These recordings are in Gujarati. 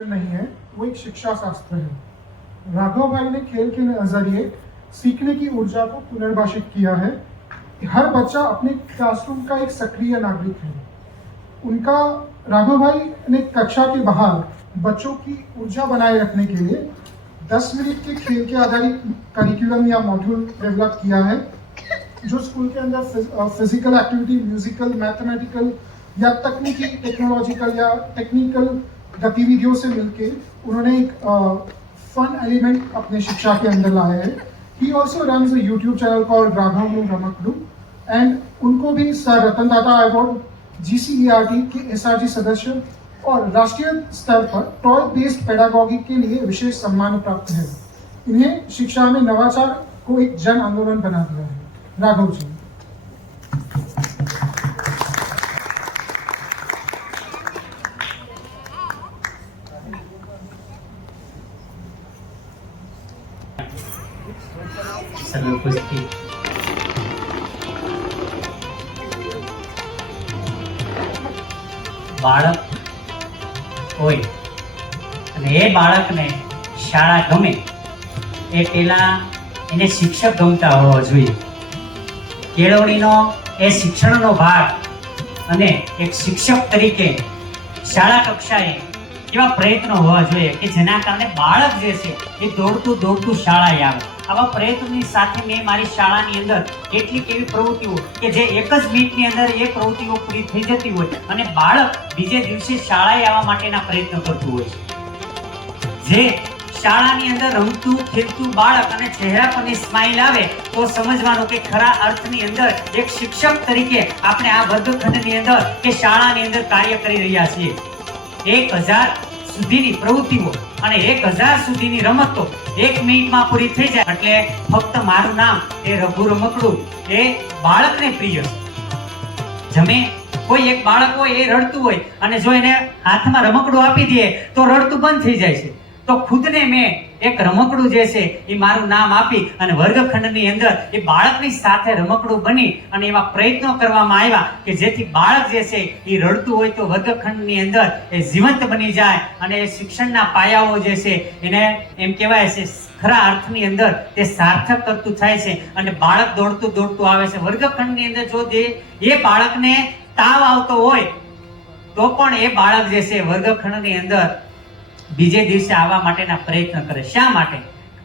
नहीं है, वो एक शिक्षा शास्त्र है। राघव भाई ने खेल के नज़रिए सीखने की ऊर्जा को पुनर्भाषित किया है। हर बच्चा अपने क्लासरूम का एक सक्रिय नागरिक है। उनका, राघव भाई ने कक्षा के बाहर बच्चों की ऊर्जा बनाए रखने के लिए 10 मिनट के खेल के आधारित करिकुलम या मॉड्यूल डेवलप किया है, जो स्कूल के अंदर फ़िज़िकल एक्टिविटी म्यूजिकल मैथमेटिकल या तकनीकी टेक्नोलॉजिकल या टेक्निकल गतिविधियों से मिलके उन्होंने एक फन एलिमेंट अपने शिक्षा के अंदर लाया है। He also run YouTube channel call Raghav Ramakdu and उनको भी sir Ratan Tata award GCERT के एसआरजी सदस्य और राष्ट्रीय स्तर पर टॉय बेस्ड पेडागॉगी के लिए विशेष सम्मान प्राप्त है। इन्हें शिक्षा में नवाचार को एक जन आंदोलन बना दिया है। राघव जी। સર્વે ઉપસ્થિત બાળક હોય અને એ બાળકને શાળા ગમે એ પહેલા એને શિક્ષક ગમતા હોવા જોઈએ. કેળવણીનો એ શિક્ષણનો ભાગ અને એક શિક્ષક તરીકે શાળા કક્ષાએ એવા પ્રયત્નો હોવા જોઈએ કે જેના કારણે બાળક જે છે એ દોડતું દોડતું શાળાએ આવે. આવા પ્રયત્નોની સાથે મેં મારી શાળાની અંદર કેટલીક એવી પ્રવૃત્તિઓ કે જે એક જ મિનિટની અંદર એ પ્રવૃત્તિઓ પૂરી થઈ જતી હોય અને બાળક બીજે દિવસે શાળાએ આવવા માટેના પ્રયત્ન કરતું હોય છે. જે શાળાની અંદર રમતું, ખેલતું બાળક અને ચહેરા પરની સ્માઇલ આવે તો સમજવાનું કે ખરા અર્થની અંદર એક શિક્ષક તરીકે આપણે આ વર્ગખંડની અંદર કે શાળાની અંદર કાર્ય કરી રહ્યા છીએ. એક હજાર સુધીની પ્રવૃત્તિઓ અને એક હજાર સુધીની રમતો એક મિનિટમાં પૂરી થઈ જાય. એટલે ફક્ત મારું નામ એ રઘુ રમકડું એ બાળકને પ્રિય. જમે કોઈ એક બાળક હોય એ રડતું હોય અને જો એને હાથમાં રમકડું આપી દઈએ તો રડતું બંધ થઈ જાય છે. તો ખુદને મેં એક રમકડું જે છે એ મારું નામ આપી અને વર્ગખંડની અંદર એ બાળકની સાથે રમકડું બની અને એવા પ્રયત્નો કરવામાં આવ્યા કે જેથી બાળક જે છે એ રડતું હોય તો વર્ગખંડની અંદર એ જીવંત બની જાય અને શિક્ષણના પાયાઓ જે છે એને એમ કહેવાય છે ખરા અર્થની અંદર તે સાર્થક કરતું થાય છે અને બાળક દોડતું દોડતું આવે છે. વર્ગખંડની અંદર જો એ બાળકને તાવ આવતો હોય તો પણ એ બાળક જે છે વર્ગખંડની અંદર બીજે દિવસે આવવા માટેના પ્રયત્ન કરે. શા માટે?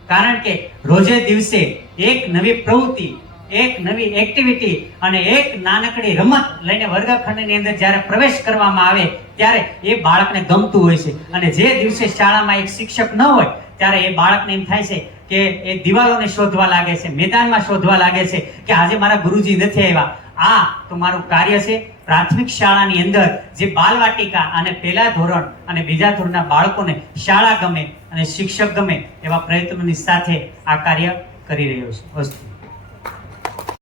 કારણ કે રોજે દિવસે એક નવી પ્રવૃત્તિ, એક નવી એક્ટિવિટી અને એક નાનકડી રમત લઈને વર્ગખંડની અંદર જ્યારે પ્રવેશ કરવામાં આવે, ત્યારે એ બાળકને ગમતું હોય છે. અને જે દિવસે શાળામાં એક શિક્ષક ન હોય, ત્યારે એ બાળકને એમ થાય છે કે એ દિવાલોને શોધવા લાગે છે, મેદાનમાં શોધવા લાગે છે કે આજે મારા ગુરુજી નથી આવ્યા. આ તો મારું કાર્ય છે પ્રાથમિક શાળાની અંદર જે બાલવાટિકા અને પહેલા ધોરણ અને બીજા ધોરણના બાળકોને શાળા ગમે અને શિક્ષક ગમે એવા પ્રયત્નોની સાથે આ કાર્ય કરી રહ્યો છે. વસ્તુ.